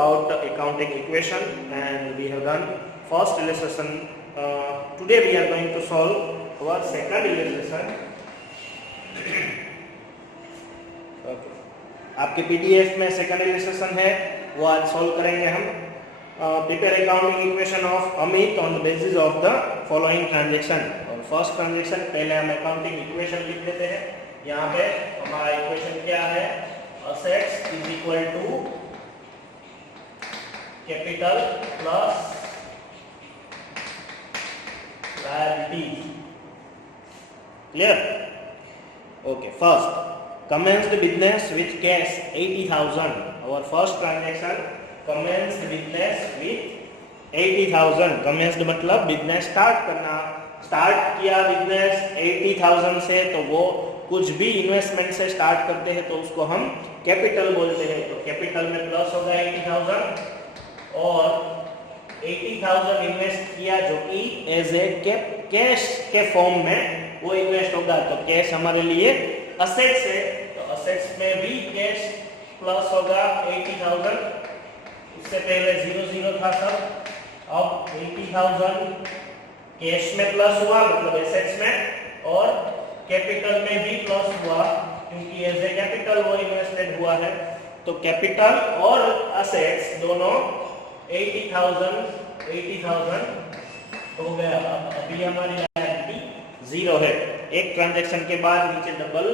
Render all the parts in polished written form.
about accounting equation, and we have done first illustration. Today we are going to solve our second illustration. Okay. आपके PDF में second illustration है, वो आज solve करेंगे हम. Prepare accounting equation of Amit on the basis of the following transaction. और first transaction पहले हम accounting equation लिख देते हैं. यहाँ पे हमारा equation क्या है? Assets is equal to capital plus liabilities. Clear? Okay. First, commenced business with cash 80,000. Our first transaction, commenced business with 80,000. Commenced मतलब business start करना. Start किया business 80,000 से, तो वो कुछ भी इन्वेस्टमेंट से स्टार्ट करते हैं तो उसको हम कैपिटल बोलते हैं. तो कैपिटल में प्लस होगा 80,000 और 80,000 इन्वेस्ट किया जो कि एज ए कैश के फॉर्म में वो इन्वेस्ट होगा. तो कैश हमारे लिए असेट्स है, तो असेट्स में भी कैश प्लस होगा 80,000. इससे पहले 0 था सब, अब 80,000 कैश में प्लस हुआ मतलब एसेट्स में, और कैपिटल में भी प्लस हुआ क्योंकि एज ए कैपिटल वो इन्वेस्टेड हुआ है. तो कैपिटल और असेट्स दोनों 80,000 हो गया. अभी हमारी लायबिलिटी 0 है. एक ट्रांजैक्शन के बाद नीचे डबल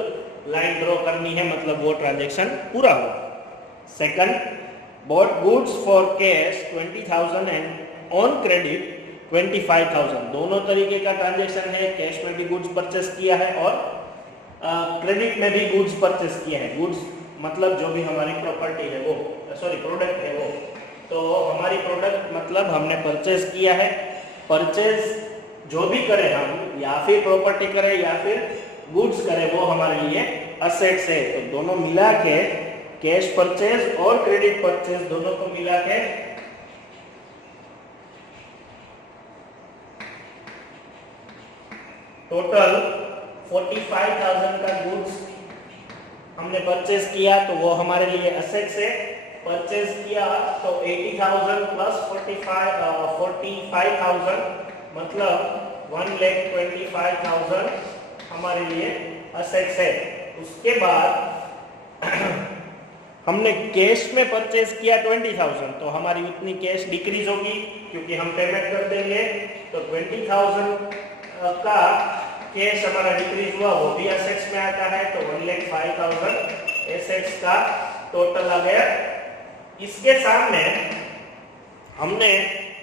लाइन ड्रॉ करनी है, मतलब वो ट्रांजैक्शन पूरा हुआ. Second, bought goods for cash 20,000 and on credit 25,000. दोनों तरीके का ट्रांजैक्शन है. कैश में भी गुड्स परचेस किया है और क्रेडिट में भी गुड्स परचेस किया है. गुड्स मतलब जो भी हमारी प्रॉपर्टी है वो, सॉरी प्रोडक्ट है वो. तो हमारी प्रोडक्ट मतलब हमने परचेस किया है. परचेस जो भी करें हम, या फिर प्रॉपर्टी करें या फिर गुड्स करें, वो हमारे लिए असेट्स है. तो दोनों मिला के कैश परचेस और क्रेडिट परचेस दोनों को मिला के टोटल 45,000 का गुड्स हमने परचेस किया, तो वो हमारे लिए असेट्स है. परचेस किया तो 80,000 प्लस 45,000 मतलब 1,25,000 हमारे लिए असेट्स है. उसके बाद हमने कैश में परचेस किया 20,000, तो हमारी उतनी कैश डिक्रीज होगी क्योंकि हम पेमेंट कर देंगे. तो 20,000 का कैश हमारा डिक्रीज हुआ, वो भी एसेट्स में आता है. तो 1,05,000 एसेट्स का टोटल आ गया. इसके सामने हमने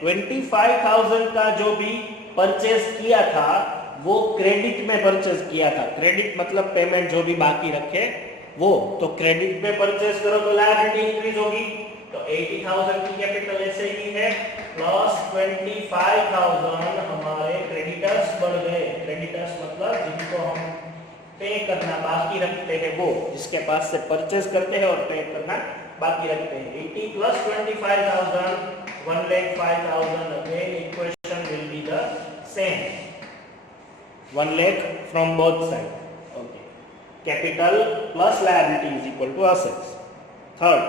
25,000 का जो भी परचेस किया था वो क्रेडिट में परचेस किया था. क्रेडिट मतलब पेमेंट जो भी बाकी रखे वो. तो क्रेडिट में परचेस करो तो लायबिलिटी इंक्रीज होगी. तो 80,000 की कैपिटल ऐसे ही है, प्लस 25,000 हमारे क्रेडिटर्स बढ़ गए. क्रेडिटर्स मतलब जिनको हम पे करना बाकी रखते हैं, वो जिसके पास से परचेस करते हैं और पे करना बाकी रखते हैं. 80 plus 25,000 1,05,000. Again equation will be the same, 1 lakh from both sides. Okay. Capital plus liability is equal to assets. Third,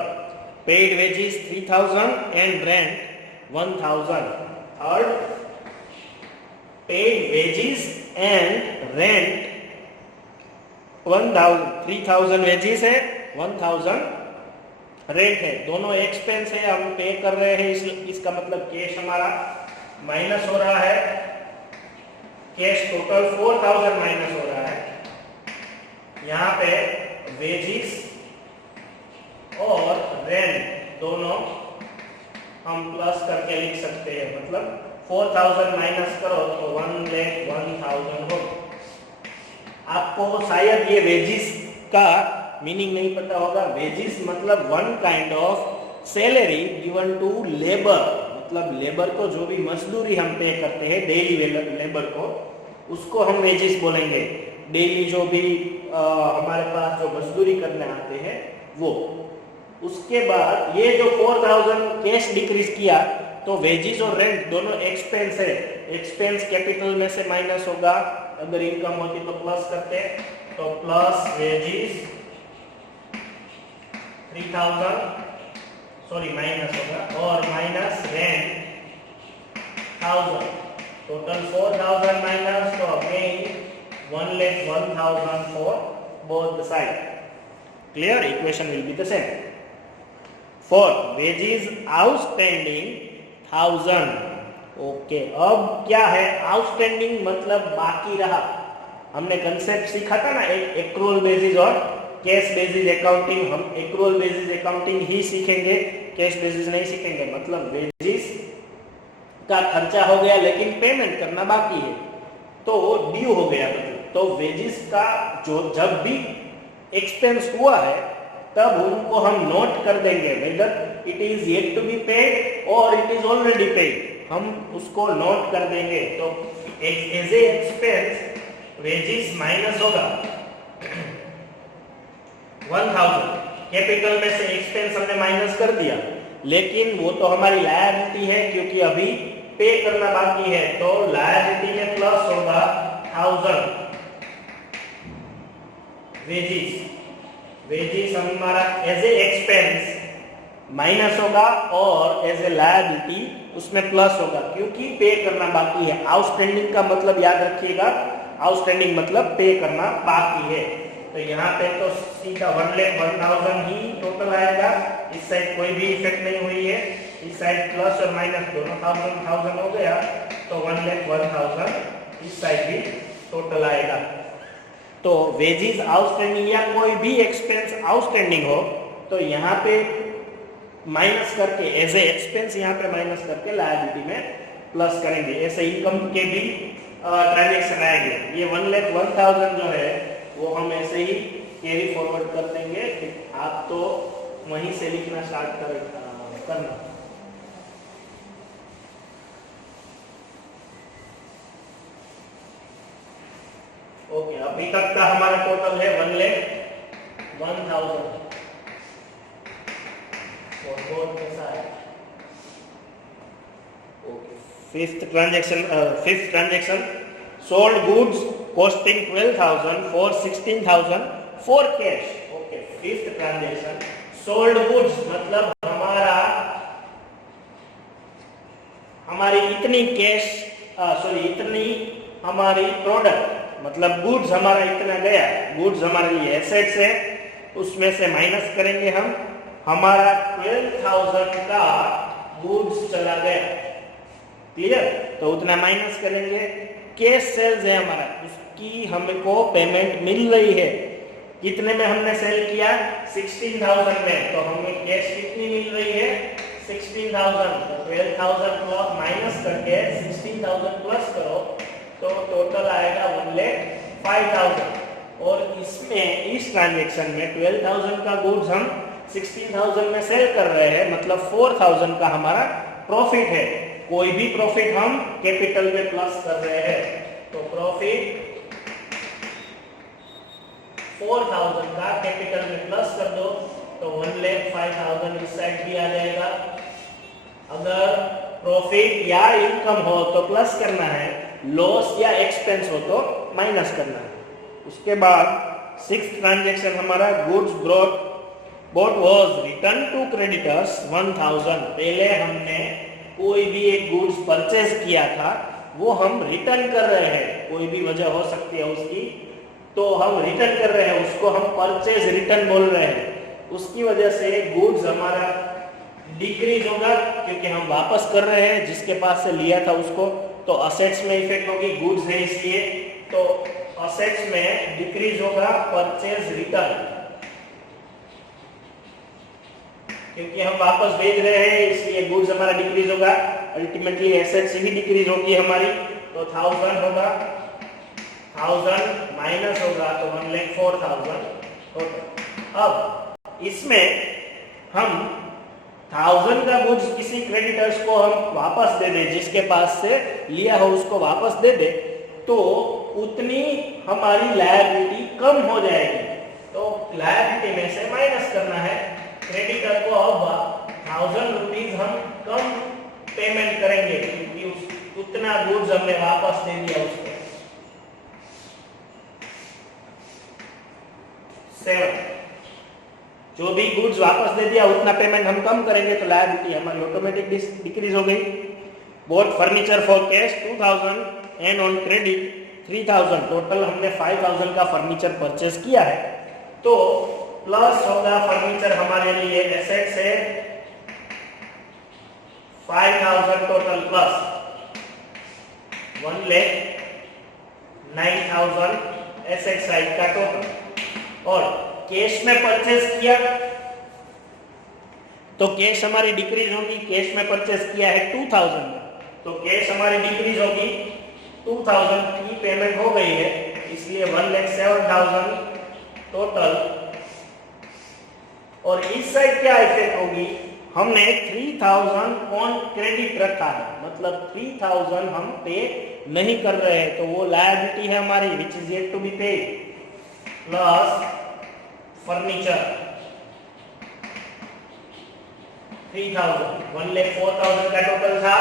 paid wages 3,000 and rent 1,000. Third, paid wages and rent 1,000. 3,000 wages है, 1,000 rent है. दोनों expense है, हम पे कर रहे हैं. इसका मतलब कैश हमारा माइनस हो रहा है. कैश टोटल 4,000 माइनस हो रहा है. यहाँ पे वेजिस और रेंट दोनों हम प्लस करके लिख सकते हैं. मतलब 4,000 माइनस करो तो 1,01,000 हो. आपको शायद ये वेजिस का मीनिंग नहीं पता होगा. वेजिस मतलब one kind of salary given to labour. मतलब लेबर को जो भी मजदूरी हम पे करते हैं, डेली लेबर को, उसको हम वेजिस बोलेंगे. डेली जो भी हमारे पास जो मजदूरी करने आते हैं वो. उसके बाद ये जो 4,000 कैश डिक्रीज किया, तो वेजिस और रेंट दोनों एक्सपेंस है. एक्सपेंस कैपिटल में से माइनस होगा. अगर इनकम होती तो प्लस करते, तो प्लस वेजिस 3,000 सॉरी माइनस होगा, और माइनस रेंट 1000, टोटल 4000 माइनस, तो again 1,01,000 for both the side. Clear? Equation will be the same. For wages outstanding 1000. Okay, अब क्या है आउटस्टैंडिंग मतलब बाकी रहा। हमने कंसेप्ट सीखा था ना एक एक्रूअल बेसिस और कैश बेसिस अकाउंटिंग। हम एक्रूअल बेसिस अकाउंटिंग ही सीखेंगे, कैश बेसिस नहीं सीखेंगे। मतलब वेजिस का खर्चा हो गया लेकिन पेमेंट करना बाकी है तो ड्यू हो गया। मतलब तो वेजिस का जो जब भी एक्सपेंस हुआ है तब उनको हम नोट कर देंगे, whether it is yet to be paid or it is already paid, हम उसको नोट कर देंगे। तो as a expense wages minus होगा 1000, कैपिटल में से एक्सपेंस हमने माइनस कर दिया, लेकिन वो तो हमारी लायबिलिटी है क्योंकि अभी पे करना बाकी है, तो लायबिलिटी में प्लस होगा 1000 वेजिस हमारा एज ए एक्सपेंस माइनस होगा और एज ए लायबिलिटी उसमें प्लस होगा क्योंकि पे करना बाकी है। आउटस्टैंडिंग का मतलब याद रखिएगा, आउटस्टैंडिंग मतलब पे करना बाकी है। तो यहाँ पे तो सीधा 1,01,000 ही टोटल आएगा, इस साइड कोई भी इफेक्ट नहीं हुई है, इस साइड प्लस और माइनस दोनों 1000 हो गया, तो 1,01,000 इस साइड भी टोटल आएगा। तो वेजिस आउटस्टैंडिंग या कोई भी एक्सपेंस आउटस्टैंडिंग हो तो यहाँ पे माइनस करके एज ए एक्सपेंस यहाँ पे माइनस करके लायबिलिटी में प्लस करेंगे। ऐसे इनकम के भी ट्रांजैक्शन आएंगे। ये 1,01,000 जो है वो हम ऐसे ही कैरी फॉरवर्ड कर देंगे। आप तो वहीं से लिखना स्टार्ट करना। ओके, अभी तक का हमारा टोटल है 1,01,000 और बोर्ड के साथ। Okay, fifth transaction sold goods costing 12,000 for 16,000 for cash. Okay, fifth transaction sold goods मतलब हमारी इतनी कैश इतनी हमारी प्रोडक्ट मतलब गुड्स हमारा इतना गया, गुड्स हमारे लिए एसेट्स है, उसमें से माइनस करेंगे हम, हमारा 12,000 का गुड्स चला गया। क्लियर? तो उतना माइनस करेंगे। कैश सेल्स है हमारा, उसकी हमको पेमेंट मिल रही है। कितने में हमने सेल किया? 16,000 में, तो हमें कैश कितनी मिल रही है? 16,000। तो 12,000 को माइनस करके 16,000 प्लस करो तो टोटल आएगा 1,05,000। और इसमें इस ट्रांजैक्शन में 12,000 का गुड्स हम 16,000 में सेल कर रहे हैं, मतलब 4,000 का हमारा प्रॉफिट है। कोई भी प्रॉफिट हम कैपिटल में प्लस कर रहे हैं, तो प्रॉफिट 4,000 का कैपिटल में प्लस कर दो तो 1,05,000 इस साइड भी आ जाएगा। अगर प्रॉफिट या इनकम हो तो प्लस करना है, लॉस या एक्सपेंस हो तो माइनस करना है। उसके बाद सिक्स्थ ट्रांजैक्शन हमारा goods bought was return to creditors 1,000। पहले हमने कोई भी एक गुड्स परचेज किया था वो हम रिटर्न कर रहे हैं, कोई भी वजह हो सकती है उसकी, तो हम रिटर्न कर रहे हैं, उसको हम परचेज रिटर्न बोल रहे हैं। उसकी वजह से गुड्स हमारा डिक्रीज होगा क्योंकि हम वापस कर रहे हैं जिसके पास से लिया था उसको, तो असेट्स में इफेक्ट होगी, गुड्स है इसलिए, तो असेट्स में डिक्रीज होगा परचेज रिटर्न, क्योंकि हम वापस भेज रहे हैं इसलिए गुड्स हमारा डिक्रीज होगा। अल्टीमेटली एसेट्स भी डिक्रीज होगी हमारी, तो 1000 होगा, 1000 माइनस होगा तो 1,04,000 होगा। अब इसमें हम 1000 का गुड्स किसी क्रेडिटर्स को हम वापस दे दे, जिसके पास से लिया हो उसको वापस दे दे, तो उतनी हमारी लायबिलिटी कम हो जाएगी। तो लायबिलिटी में से माइनस करना है, क्रेडिटर को अब 1000 रुपीज हम कम पेमेंट करेंगे क्योंकि उतना गुड्स हमने वापस दे दिया उसको। 7 जो भी गुड्स वापस दे दिया उतना पेमेंट हम कम करेंगे तो लायबिलिटी हमारी ऑटोमेटिक डिक्रीज हो गई। Both furniture for cash 2000 and on credit 3000, total हमने 5000 का फर्नीचर परचेस किया है। तो प्लस होगा फर्नीचर हमारे लिए एसेट्स है 5000 टोटल प्लस 1,09,000 एसेट साइड का टोटल। और कैश में परचेस किया तो कैश हमारी डिक्रीज होगी, कैश में परचेस किया है 2000 तो कैश हमारी डिक्रीज होगी 2000 की पेमेंट हो गई है, इसलिए 1,07,000 टोटल। और इस साइड क्या इफेक्ट होगी, हमने 3000 ऑन क्रेडिट रखा है, मतलब 3000 हम पे नहीं कर रहे हैं, तो वो लायबिलिटी है हमारी which is yet to be paid plus furniture 3000 1,04,000 का टोटल था,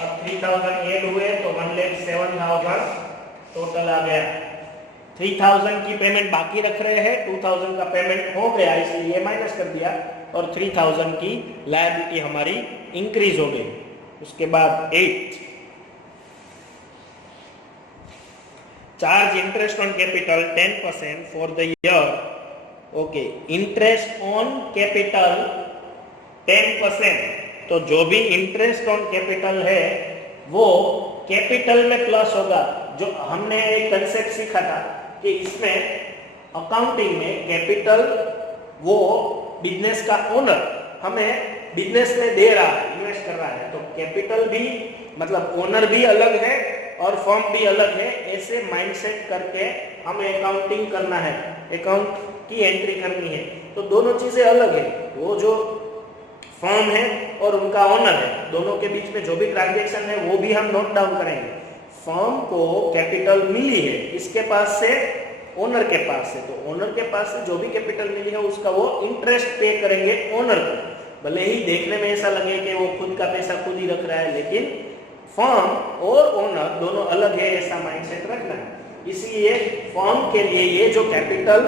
अब 3000 ऐड हुए तो 1,07,000 टोटल आ गया। 3000 की पेमेंट बाकी रख रहे हैं, 2000 का पेमेंट हो गया इसलिए माइनस कर दिया और 3000 की लायबिलिटी हमारी इंक्रीज हो गई। उसके बाद 8 charge interest on capital 10% for the year. Okay, interest on capital 10%, तो जो भी इंटरेस्ट ऑन कैपिटल है वो कैपिटल में प्लस होगा। जो हमने एक कंसेप्ट सीखा था कि इसमें अकाउंटिंग में कैपिटल वो बिजनेस का ओनर हमें बिजनेस में दे रहा है, इन्वेस्ट कर रहा है, तो कैपिटल भी मतलब ओनर भी अलग है और फर्म भी अलग है, ऐसे माइंडसेट करके हमें अकाउंटिंग करना है, अकाउंट की एंट्री करनी है। तो दोनों चीजें अलग है, वो जो फर्म है और उनका ओनर है, दोनों के बीच में जो भी ट्रांजैक्शन है वो भी हम नोट डाउन करेंगे। फर्म को कैपिटल मिली है, इसके पास से ओनर के पास से, तो ओनर के पास से जो भी कैपिटल मिली है उसका वो इंटरेस्ट पे करेंगे ओनर को। भले ही देखने में ऐसा लगे कि वो खुद का पैसा खुद ही रख रहा है, लेकिन फर्म और ओनर दोनों अलग है, ऐसा माइंडसेट रखना है। इसलिए फर्म के लिए ये जो कैपिटल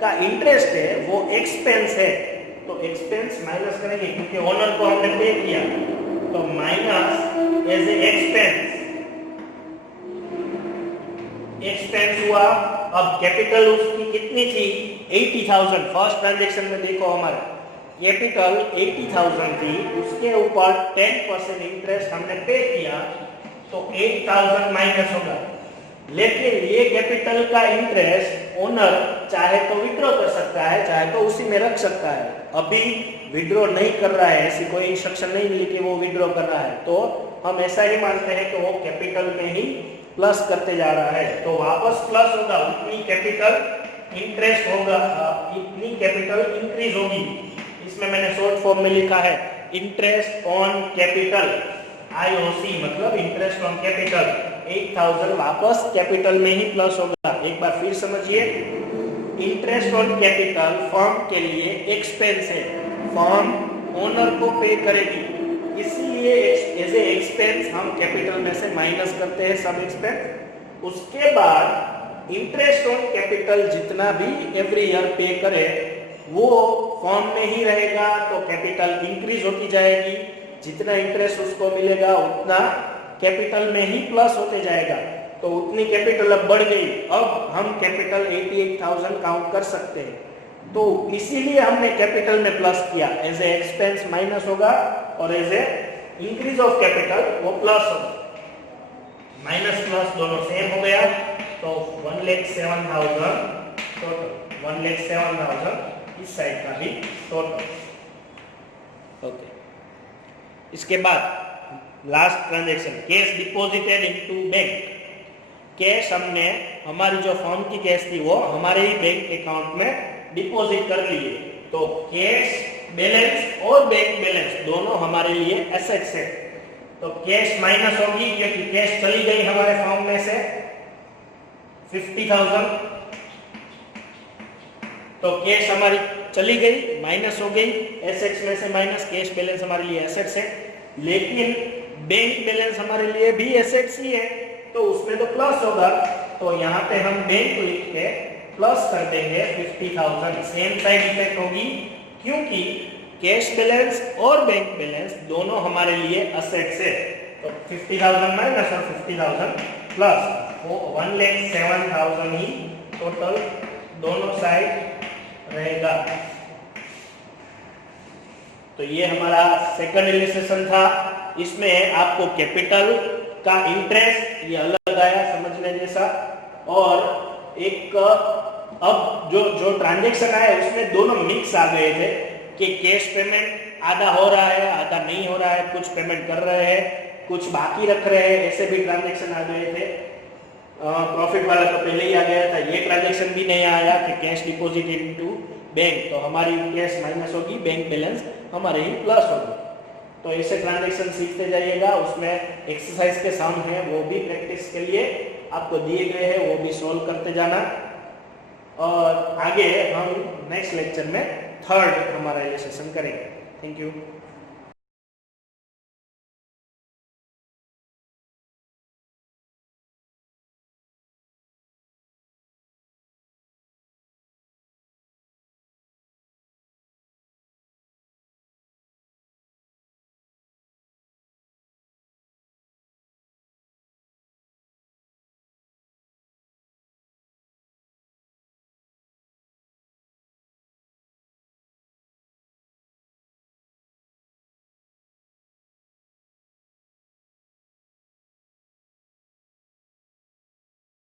का इंटरेस्ट है वो एक्सपेंस है, तो एक्सपेंस माइनस करेंगे क्योंकि ओनर को हमने पे किया, तो माइनस एज ए एक्सपेंस हुआ। अब कैपिटल उसकी कितनी थी 80,000, फर्स्ट ट्रांजैक्शन में देखो हमारा कैपिटल 80,000 थी, उसके ऊपर 10% इंटरेस्ट हमने पे किया तो 8,000 माइनस होगा। लेकिन ये कैपिटल का इंटरेस्ट ओनर चाहे तो विड्रॉ कर सकता है, चाहे तो उसी में रख सकता है। अभी विड्रॉ नहीं कर रहा है, ऐसी कोई इंस्ट्रक्शन नहीं मिली कि वो विड्रॉ कर रहा है, तो हम ऐसा ही मानते हैं कि वो कैपिटल में ही प्लस करते जा रहा है, तो वापस प्लस होगा, उतनी कैपिटल इंटरेस्ट होगा, इतनी कैपिटल इंक्रीज होगी। इसमें मैंने शॉर्ट फॉर्म में लिखा है इंटरेस्ट ऑन कैपिटल, IOC मतलब इंटरेस्ट ऑन कैपिटल 8,000 वापस कैपिटल में ही प्लस होगा। एक बार फिर समझिए, इंटरेस्ट ऑन कैपिटल फर्म के लिए एक्सपेंस है, फर्म ओनर को पे करेगी, इसलिए एज ए एक्सपेंस हम कैपिटल में से माइनस करते हैं सब एक्सपेंस। उसके बाद इंटरेस्ट ऑन कैपिटल जितना भी एवरी ईयर पे करे वो फर्म में ही रहेगा, तो कैपिटल इंक्रीज होती जाएगी, जितना इंटरेस्ट उसको मिलेगा उतना कैपिटल में ही प्लस होते जाएगा, तो उतनी कैपिटल अब बढ़ गई। अब हम कैपिटल 88,000 काउंट कर सकते हैं, तो इसीलिए हमने कैपिटल में प्लस किया, एज ए एक्सपेंस माइनस होगा और as a increase of capital वो प्लस होगा। माइनस प्लस दोनों सेम हो गया, तो 1,07,000 टोटल, 1,07,000 इस साइड का भी टोटल। ओके, इसके बाद last transaction cash deposited into bank. Cash हमने हमारी जो फर्म की कैश थी वो हमारे ही बैंक अकाउंट में डिपॉजिट कर लिए, तो कैश बैलेंस और बैंक बैलेंस दोनों हमारे लिए एसेट्स है, तो कैश माइनस होगी क्योंकि कैश चली गई हमारे फर्म में से 50,000, तो कैश हमारी चली गई माइनस हो गई, एसेट्स में से माइनस, कैश बैलेंस हमारे लिए एसेट्स है, लेकिन बैंक बैलेंस हमारे लिए भी एसेट्स ही है, तो उसमें तो प्लस होगा, तो यहाँ पे हम बैंक लिख के प्लस कर देंगे 50,000। सेम साइड इफेक्ट होगी क्योंकि कैश बैलेंस और बैंक बैलेंस दोनों हमारे लिए असेट्स है। तो 50,000 माइनस और 50,000 प्लस 1,07,000 ही टोटल दोनों साइड रहेगा। तो ये हमारा सेकंड इलस्ट्रेशन था। इसमें आपको कैपिटल का इंटरेस्ट ये अलग आया समझने जैसा, और एक अब जो ट्रांजैक्शन आया उसमें दोनों मिक्स आ गए थे कि कैश पेमेंट आधा हो रहा है आधा नहीं हो रहा है, कुछ पेमेंट कर रहे हैं कुछ बाकी रख रहे हैं, ऐसे भी ट्रांजैक्शन आ गए थे। प्रॉफिट वाला तो पहले ही आ गया था, ये ट्रांजैक्शन भी नहीं आया कि कैश डिपॉजिट इनटू बैंक, तो हमारी कैश माइनस होगी, बैंक बैलेंस हमारे ही प्लस होगी। तो ऐसे ट्रांजैक्शन सीखते जाइएगा, उसमें एक्सरसाइज के सम है वो भी प्रैक्टिस के लिए आपको दिए गए हैं, वो भी सॉल्व करते जाना। और आगे हम नेक्स्ट लेक्चर में थर्ड हमारा इलस्ट्रेशन करेंगे। Thank you.